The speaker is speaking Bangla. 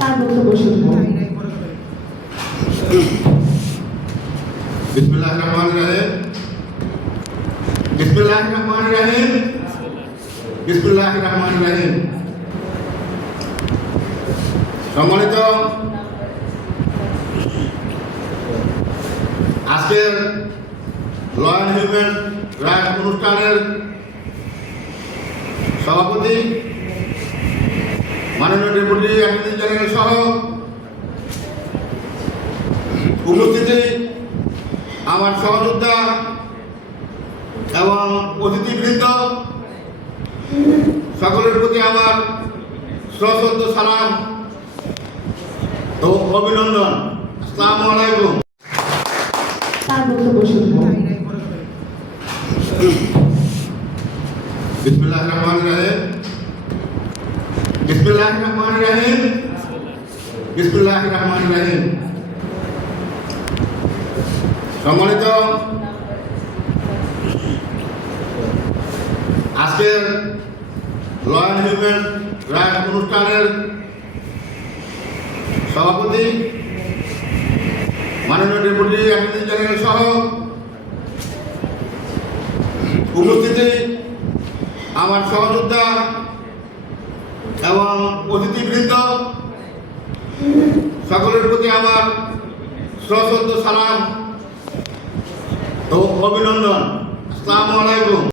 তার বক্তব্য শুনব। বিসমিল্লাহির রহমানির রহিম। বিসমিল্লাহির রহমানির রহিম। বিসমিল্লাহির রহমানির রহিম। সম্মানিত আজকের ল অ্যান্ড হিউম্যান রাইটস অনুষ্ঠানের সভাপতি মাননীয় ডেপুটি অ্যাটর্নি জেনারেল সহ উপস্থিতি আমার সহযোদ্ধা এবং অতিথিবৃন্দ সকলের প্রতি আমার সশ্রদ্ধ সালাম ও অভিনন্দন। আসসালামু আলাইকুম। তার বক্তব্য শুনব। বিসমিল্লাহির রহমানির রহিম। বিসমিল্লাহির রহমানির রহিম। বিসমিল্লাহির রহমানির রহিম। সম্মানিত আজকের ল অ্যান্ড হিউম্যান রাইটস অনুষ্ঠানের সভাপতি মাননীয় ডেপুটি অ্যাটর্নি জেনারেল সহ উপস্থিতি আমার সহযোদ্ধা এবং অতিথিবৃন্দ সকলের প্রতি আমার সশ্রদ্ধ সালাম ও অভিনন্দন। আসসালামু আলাইকুম।